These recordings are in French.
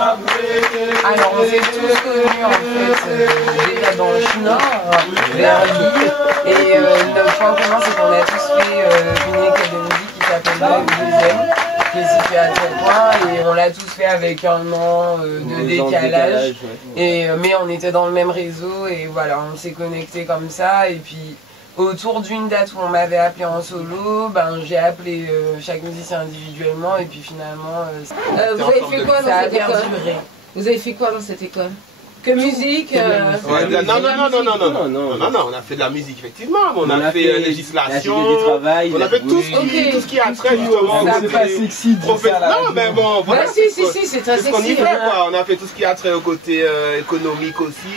Alors on s'est tous connus en fait déjà dans le Nord, vers Lille. Et notre point commun c'est qu'on a tous fait une école de musique qui s'appelle le deuxième, qui est située à Tourcoing, et on l'a tous fait avec un an de décalage. Mais on était dans le même réseau et voilà, on s'est connectés comme ça. Et puis autour d'une date où on m'avait appelé en solo, ben, j'ai appelé chaque musicien individuellement et puis finalement vous avez fait quoi dans cette école? Vous avez fait quoi dans cette école? Que musique Non, on a fait de la musique effectivement, on a fait législation, on a fait tout ce qui a trait justement. C'est pas sexy de faire ça là. Non, mais bon, voilà. Si, c'est très sexy. On y fait quoi, on a fait tout ce qui a trait au côté économique aussi,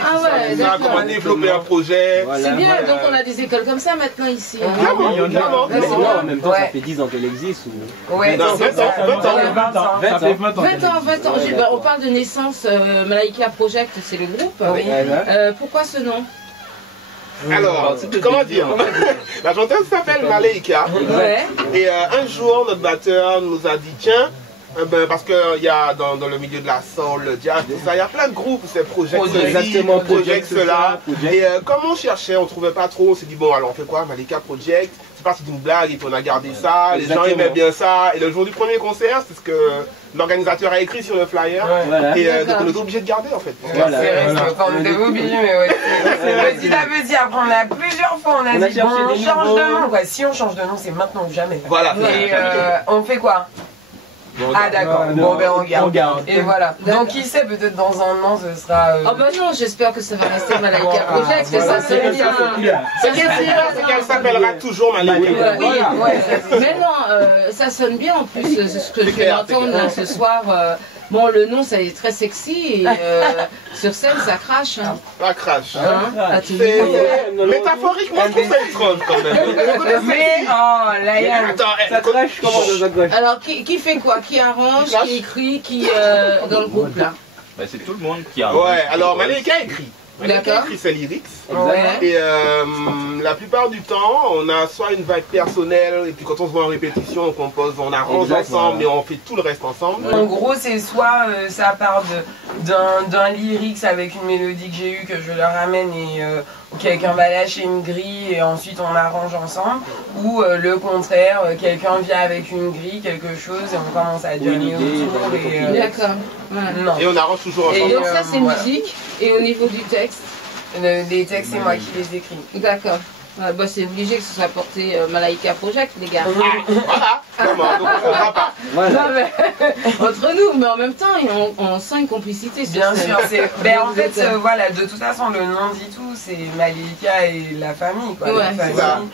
comment développer un projet. C'est bien, donc on a des écoles comme ça maintenant ici. Clairement. En même temps, ça fait 10 ans qu'elle existe. Ouais, 20 ans. 20 ans. On parle de naissance, Malaika Project, c'est le groupe. Oui. Pourquoi ce nom? Alors, comment dire? La chanteuse s'appelle Malaika. Ouais. Et un jour, notre batteur nous a dit, tiens, parce qu'il y a dans le milieu de la soul, le jazz, tout ça, il y a plein de groupes, c'est Project cela. Et comme on cherchait, on trouvait pas trop, on s'est dit, bon, alors on fait quoi? Malaika Project. C'est parti d'une blague et puis on a gardé ça, les gens aimaient bien ça. Et le jour du premier concert, c'est ce que l'organisateur a écrit sur le flyer. Et donc on est obligé de garder en fait. C'est vrai, on était obligé, mais ouais. Petit à petit, après on a plusieurs fois, on a dit, bon, on change de nom. Quoi. Si on change de nom, c'est maintenant ou jamais. Voilà. Et on fait quoi? Ah d'accord, bon ben on garde. Et voilà. Donc qui sait, peut-être dans un an ce sera... Oh bah non, j'espère que ça va rester Malaika Project, que ça c'est bien. C'est qu'elle s'appellera toujours Malaika. Mais non, ça sonne bien en plus, ce que je vais entendre ce soir. Bon, le nom, ça est très sexy et sur scène, ça crache. Ça crache. Métaphoriquement, je trouve ça étrange quand même. Mais, oh, là, ça crache comment dans votre gauche? Alors, qui fait quoi? Qui arrange, qui écrit, qui dans le groupe là? C'est tout le monde qui arrange. Ouais, alors Malaika écrit. Malaika écrit ses lyrics. Et la plupart du temps, on a soit une vibe personnelle, et puis quand on se voit en répétition, on compose, on arrange ensemble, et on fait tout le reste ensemble. En gros, c'est soit ça part d'un lyrics avec une mélodie que j'ai eue, que je leur ramène, et quelqu'un va lâcher une grille, et ensuite on arrange ensemble, ou le contraire, quelqu'un vient avec une grille, quelque chose, et on commence à jammer autour. D'accord. Et on arrange toujours ensemble. Et donc ça, c'est musique, et au niveau du texte? Les textes, c'est moi qui les écris. D'accord. Bah, c'est obligé que ce soit porté Malaika Project, les gars. Voilà. Comment? Donc on ne fera pas. Non, mais, entre nous, mais en même temps, on sent une complicité. Bien sûr. En fait, voilà, de toute façon, le nom dit tout. C'est Malaika et la famille, quoi. La famille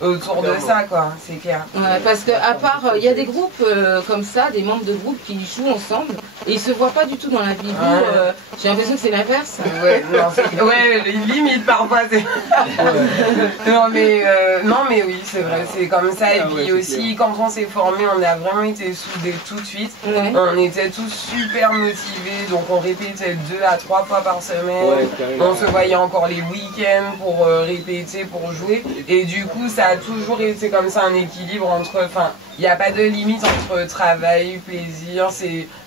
autour de ça, quoi. C'est clair. Parce qu'à part, il y a des groupes comme ça, des membres de groupes qui jouent ensemble et ils se voient pas du tout dans la vie. J'ai l'impression que c'est l'inverse. Ouais, limite parfois. Non mais oui, c'est vrai, c'est comme ça. Et puis aussi, quand on s'est formé, on a vraiment été soudés tout de suite. On était tous super motivés, donc on répétait 2 à 3 fois par semaine. On se voyait encore les week-ends pour répéter, pour jouer. Et du coup, ça a toujours été comme ça, un équilibre entre... Enfin, il n'y a pas de limite entre travail, plaisir,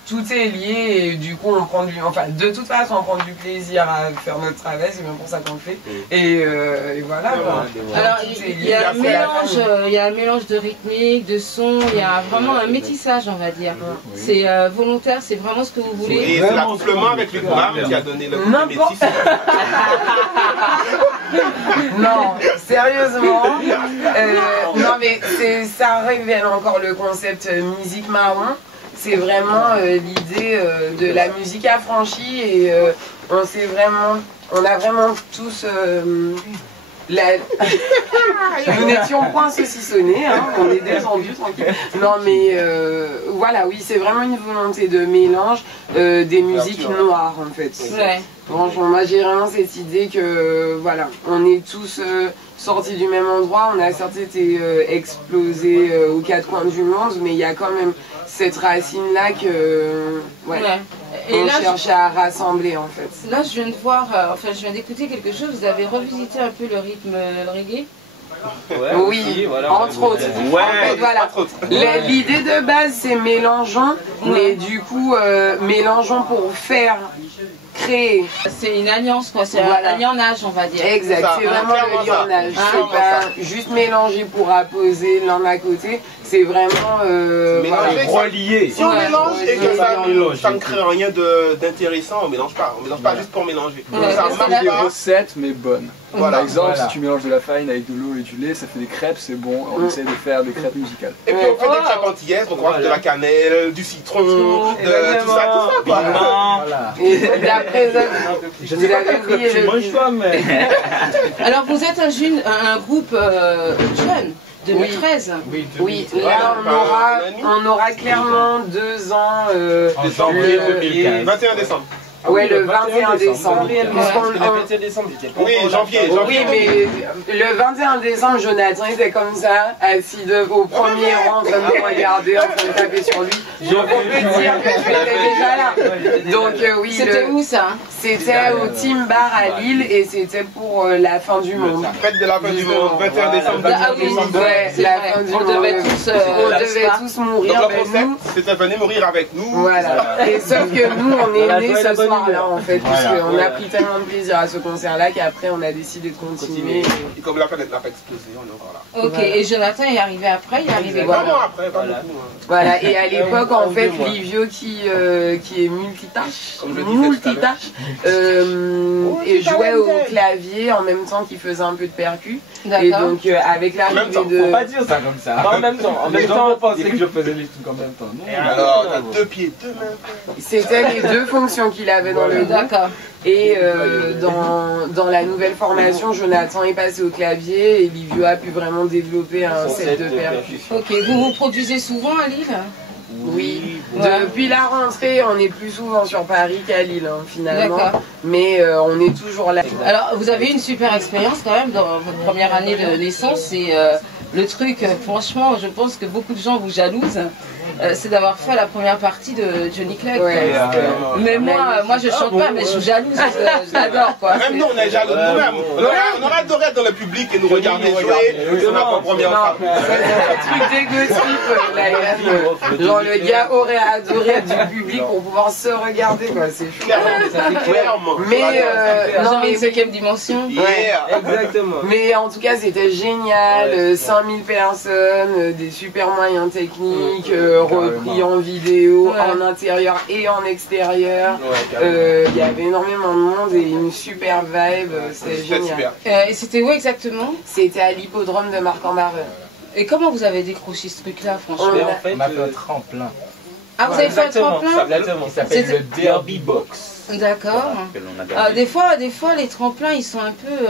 tout est lié et du coup on prend de toute façon on prend du plaisir à faire notre travail, c'est bien pour ça qu'on le fait. Et voilà quoi. Alors il y a un mélange de rythmique, de son, il y a vraiment un métissage on va dire. C'est volontaire, c'est vraiment ce que vous voulez. Et c'est l'accouplement avec Luc Mam qui a donné le métis. Non, sérieusement. Non mais ça révèle encore le concept musique marron. C'est vraiment l'idée de la musique affranchie et on a vraiment tous nous n'étions point saucissonnés, hein, on est descendus tranquille. Non mais voilà, oui, c'est vraiment une volonté de mélange des musiques noires en fait. Franchement, moi j'ai vraiment cette idée que voilà, on est tous sortis du même endroit, on a certes été explosés aux 4 coins du monde, mais il y a quand même cette racine-là que on cherche à rassembler en fait. Là je viens de voir, je viens d'écouter quelque chose, vous avez revisité un peu le rythme reggae. Oui, voilà, entre autres. Ouais, en fait, voilà. L'idée de base, c'est mélangeons, mais du coup, mélangeons pour faire créer. C'est une alliance, quoi. C'est un lionnage, on va dire. Exact, c'est vraiment le lionnage. C'est pas juste mélanger pour apposer l'un à côté. C'est vraiment relié. Si on mélange et que ça ne crée rien d'intéressant, on mélange pas. On mélange pas juste pour mélanger. Ça marche des recettes, mais bonnes. Par exemple, si tu mélanges de la farine avec de l'eau et du lait, ça fait des crêpes, c'est bon. On essaie de faire des crêpes musicales. Et puis on fait des crêpes antillaises, donc on rajoute de la cannelle, du citron, de tout ça, quoi. D'après je mange pas, mais. Alors vous êtes un groupe jeune. 2013. Oui, là on aura clairement 2 ans. En janvier 2015. 21 décembre. Ouais, le 21 décembre. Oui, janvier. Oui, mais le 21 décembre, Jonathan était comme ça, assis au premier rang, en train de me regarder, en train de taper sur lui. Donc on peut dire que j'étais déjà là. Donc oui. C'était où ça? C'était au Team Bar à Lille et c'était pour la fin du monde. Fête de la fin du monde, 21 décembre. Ah oui, ouais, la fin du monde. On devait tous mourir. Donc le concept, c'était venir mourir avec nous. Voilà. Et sauf que nous, on est nés ce soir-là en fait, puisqu'on a pris tellement de plaisir à ce concert-là qu'après on a décidé de continuer. Et comme la planète n'a pas explosé, on est encore là. Ok, et Jonathan est arrivé après, il est arrivé pas après, pas beaucoup. Voilà, et à l'époque en fait, Livio qui est multitâche, et jouait au clavier en même temps qu'il faisait un peu de percu. Et donc avec l'arrivée de... Faut pas dire ça comme ça. En même temps, on pensait que je faisais les trucs en même temps. Et alors, 2 pieds, 2 mains. C'était les 2 fonctions qu'il avait dans le groupe. Et dans la nouvelle formation, Jonathan est passé au clavier et Livio a pu vraiment développer un set de percussions. Ok, vous produisez souvent à Lille? Oui, depuis la rentrée, on est plus souvent sur Paris qu'à Lille, hein, finalement. Mais on est toujours là. Alors, vous avez eu une super expérience quand même dans votre première année de naissance. Et le truc, franchement, je pense que beaucoup de gens vous jalousent. C'est d'avoir fait la première partie de Johnny Clegg. Mais moi je chante pas, mais je suis jalouse, je l'adore quoi. Même nous on est jaloux de nous-mêmes. On aurait adoré être dans le public et nous regarder jouer sur notre première fois. C'est un truc d'égotisme, genre le gars aurait adoré être du public pour pouvoir se regarder quoi, c'est clairement. Mais non, mais une 5e dimension. Exactement. Mais en tout cas c'était génial, 5000 personnes, des super moyens techniques. Repris en vidéo, en intérieur et en extérieur. Il y avait énormément de monde et une super vibe, c'était génial. Et c'était où exactement? C'était à l'hippodrome de Marc-en-Barœul. Et comment vous avez décroché ce truc-là, franchement? On a fait un tremplin. Ah, vous avez fait un tremplin? Exactement, il s'appelle le Derby Box. D'accord. Des fois, les tremplins, ils sont un peu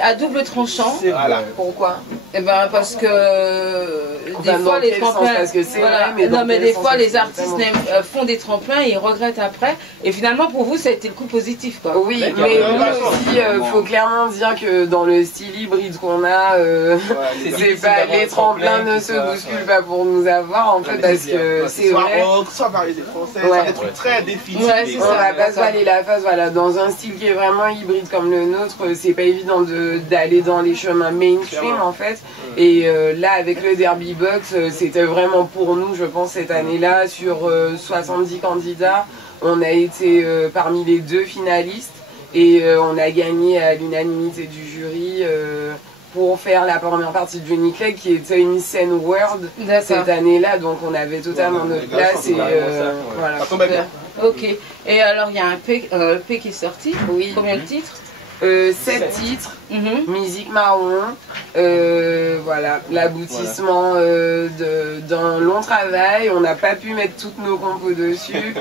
à double tranchant. Pourquoi? Eh ben, parce que des fois, les tremplins. Parce que c'est vrai, mais des fois, les artistes font des tremplins et ils regrettent après. Et finalement, pour vous, ça a été le coup positif, quoi. Oui, mais nous aussi, il faut clairement dire que dans le style hybride qu'on a, c'est pas les tremplins ne se bousculent pas pour nous avoir, en fait, parce que c'est vrai. Soit variété française, des trucs très définis. On va pas se voiler la face, voilà, dans un style qui est vraiment hybride comme le nôtre, c'est pas évident d'aller dans les chemins mainstream en fait. Et là, avec le Derby Box, c'était vraiment pour nous, je pense, cette année-là, sur 70 candidats, on a été parmi les 2 finalistes et on a gagné à l'unanimité du jury. Pour faire la première partie de Johnny Clegg qui était une scène World cette année-là, donc on avait totalement notre place et voilà. Ça tombait bien. Ok, et alors il y a un EP qui est sorti, combien de titres? 7 titres, musique marron, voilà, l'aboutissement d'un long travail. On n'a pas pu mettre toutes nos compos dessus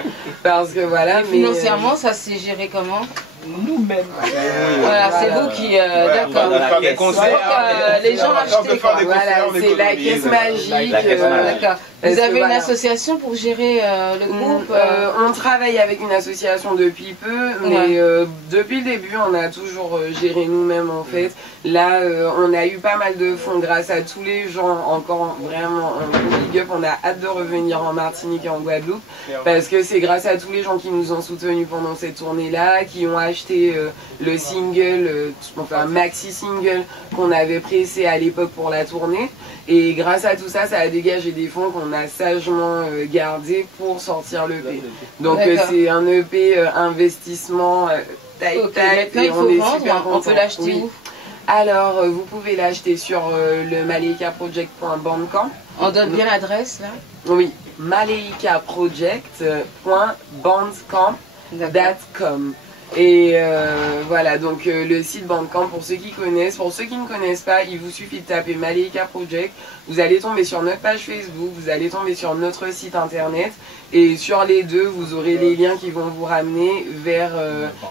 parce que voilà. Mais financièrement, ça s'est géré comment? Nous-mêmes. Voilà, c'est vous qui. D'accord. Les concerts, les gens achetaient quoi. Voilà, c'est la caisse magique. D'accord. Vous avez une association pour gérer le groupe On travaille avec une association depuis peu, mais depuis le début, on a toujours géré nous-mêmes en fait. Là, on a eu pas mal de fonds grâce à tous les gens, encore vraiment un gros big up. On a hâte de revenir en Martinique et en Guadeloupe, parce que c'est grâce à tous les gens qui nous ont soutenus pendant cette tournée-là, qui ont acheté le single, enfin maxi single qu'on avait pressé à l'époque pour la tournée. Et grâce à tout ça, ça a dégagé des fonds qu'on a sagement gardés pour sortir l'EP. Donc c'est un EP investissement taille. Et on est super contents. On peut l'acheter où? Alors, vous pouvez l'acheter sur le maleikaproject.bandcamp. On donne bien l'adresse là? Oui, maleikaproject.bandcamp.com. Et voilà, donc le site Bandcamp, pour ceux qui connaissent, pour ceux qui ne connaissent pas, il vous suffit de taper Maleika Project, vous allez tomber sur notre page Facebook, vous allez tomber sur notre site internet, et sur les deux, vous aurez les liens qui vont vous ramener vers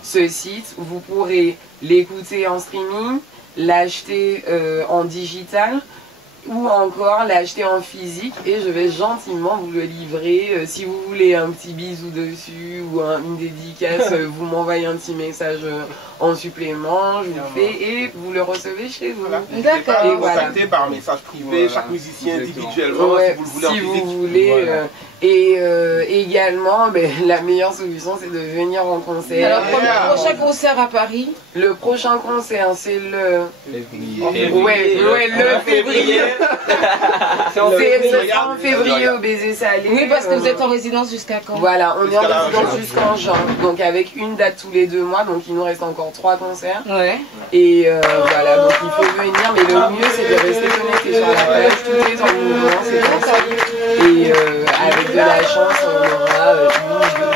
ce site. Vous pourrez l'écouter en streaming, l'acheter en digital, ou encore l'acheter en physique, et je vais gentiment vous le livrer. Si vous voulez un petit bisou dessus ou une dédicace, vous m'envoyez un petit message en supplément, je vous le fais et vous le recevez chez vous. D'accord. Et voilà. Contactez par message privé, chaque musicien individuellement, si vous le voulez. Et également, la meilleure solution, c'est de venir en concert. Alors, le prochain concert à Paris? Le prochain concert, c'est le février. Le février. C'est en février au Baiser Salé. Oui, parce que vous êtes en résidence jusqu'à quand? Voilà, on est en résidence jusqu'en juin. Donc avec une date tous les 2 mois, donc il nous reste encore 3 concerts. Ouais. Et voilà, donc il faut venir, mais le mieux c'est de rester connecté sur la page, tout est en mouvement, c'est possible. Et avec de la chance, on aura une